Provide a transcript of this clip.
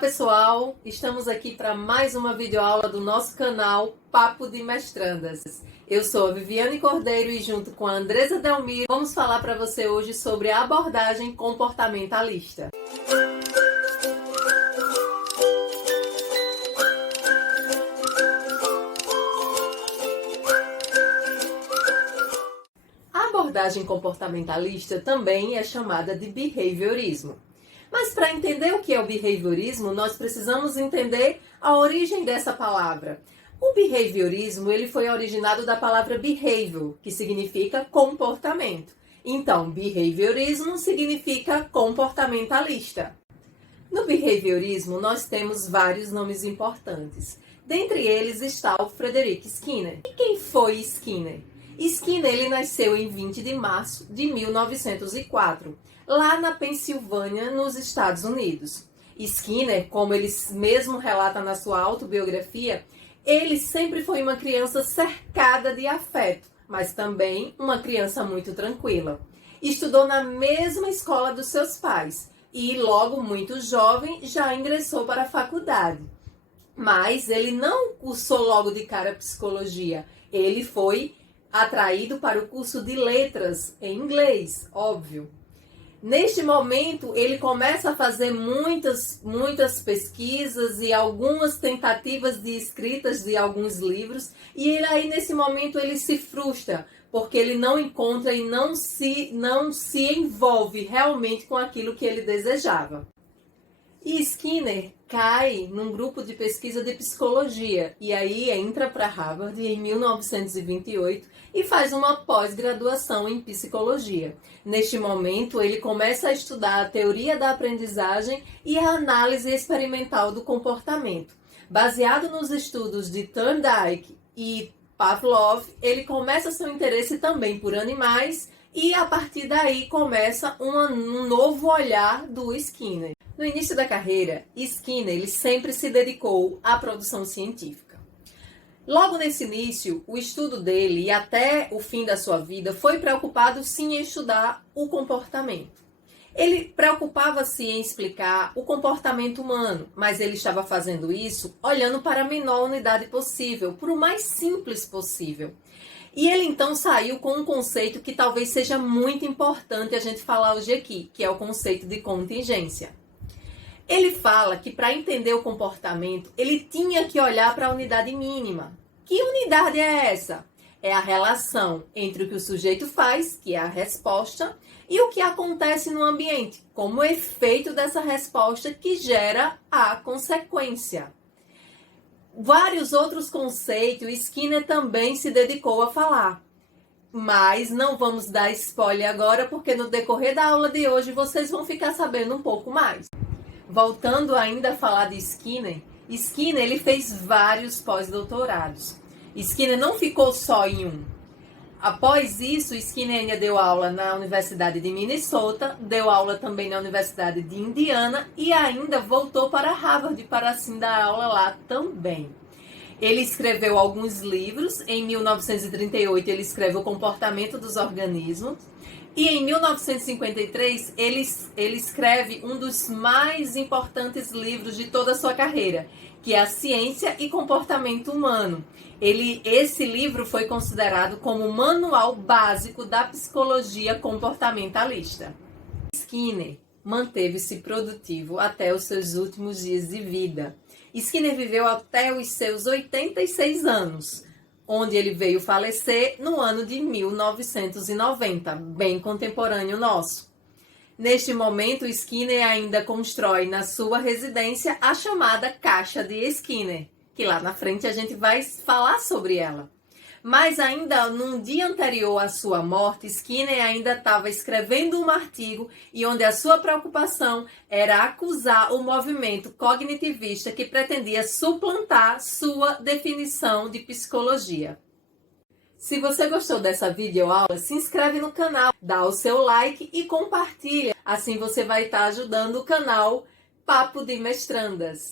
Olá pessoal, estamos aqui para mais uma videoaula do nosso canal Papo de Mestrandas. Eu sou a Viviane Cordeiro e junto com a Andresa Delmiro vamos falar para você hoje sobre a abordagem comportamentalista. A abordagem comportamentalista também é chamada de behaviorismo. Mas para entender o que é o behaviorismo, nós precisamos entender a origem dessa palavra. O behaviorismo ele foi originado da palavra behavior, que significa comportamento. Então, behaviorismo significa comportamentalista. No behaviorismo, nós temos vários nomes importantes. Dentre eles está o Frederick Skinner. E quem foi Skinner? Skinner ele nasceu em 20 de março de 1904, lá na Pensilvânia, nos Estados Unidos. Skinner, como ele mesmo relata na sua autobiografia, ele sempre foi uma criança cercada de afeto, mas também uma criança muito tranquila. Estudou na mesma escola dos seus pais e logo muito jovem já ingressou para a faculdade. Mas ele não cursou logo de cara psicologia, ele foi atraído para o curso de letras em inglês, óbvio. Neste momento, ele começa a fazer muitas pesquisas e algumas tentativas de escritas de alguns livros. E aí, nesse momento, ele se frustra, porque ele não encontra e não se envolve realmente com aquilo que ele desejava. E Skinner cai num grupo de pesquisa de psicologia e aí entra para Harvard em 1928 e faz uma pós-graduação em psicologia. Neste momento, ele começa a estudar a teoria da aprendizagem e a análise experimental do comportamento. Baseado nos estudos de Thorndike e Pavlov, ele começa seu interesse também por animais e a partir daí começa um novo olhar do Skinner. No início da carreira, Skinner ele sempre se dedicou à produção científica. Logo nesse início, o estudo dele e até o fim da sua vida foi preocupado sim em estudar o comportamento. Ele preocupava-se em explicar o comportamento humano, mas ele estava fazendo isso olhando para a menor unidade possível, por o mais simples possível. E ele então saiu com um conceito que talvez seja muito importante a gente falar hoje aqui, que é o conceito de contingência. Ele fala que para entender o comportamento, ele tinha que olhar para a unidade mínima. Que unidade é essa? É a relação entre o que o sujeito faz, que é a resposta, e o que acontece no ambiente, como efeito dessa resposta que gera a consequência. Vários outros conceitos, Skinner também se dedicou a falar. Mas não vamos dar spoiler agora, porque no decorrer da aula de hoje vocês vão ficar sabendo um pouco mais. Voltando ainda a falar de Skinner, Skinner ele fez vários pós-doutorados. Skinner não ficou só em um. Após isso, Skinner ainda deu aula na Universidade de Minnesota, deu aula também na Universidade de Indiana e ainda voltou para Harvard para assim dar aula lá também. Ele escreveu alguns livros. Em 1938, ele escreve O Comportamento dos Organismos. E em 1953, ele escreve um dos mais importantes livros de toda a sua carreira, que é A Ciência e Comportamento Humano. Esse livro foi considerado como o manual básico da psicologia comportamentalista. Skinner manteve-se produtivo até os seus últimos dias de vida. Skinner viveu até os seus 86 anos, onde ele veio falecer no ano de 1990, bem contemporâneo nosso. Neste momento, Skinner ainda constrói na sua residência a chamada Caixa de Skinner, que lá na frente a gente vai falar sobre ela. Mas ainda num dia anterior à sua morte, Skinner ainda estava escrevendo um artigo e onde a sua preocupação era acusar o movimento cognitivista que pretendia suplantar sua definição de psicologia. Se você gostou dessa videoaula, se inscreve no canal, dá o seu like e compartilha. Assim você vai estar ajudando o canal Papo de Mestrandas.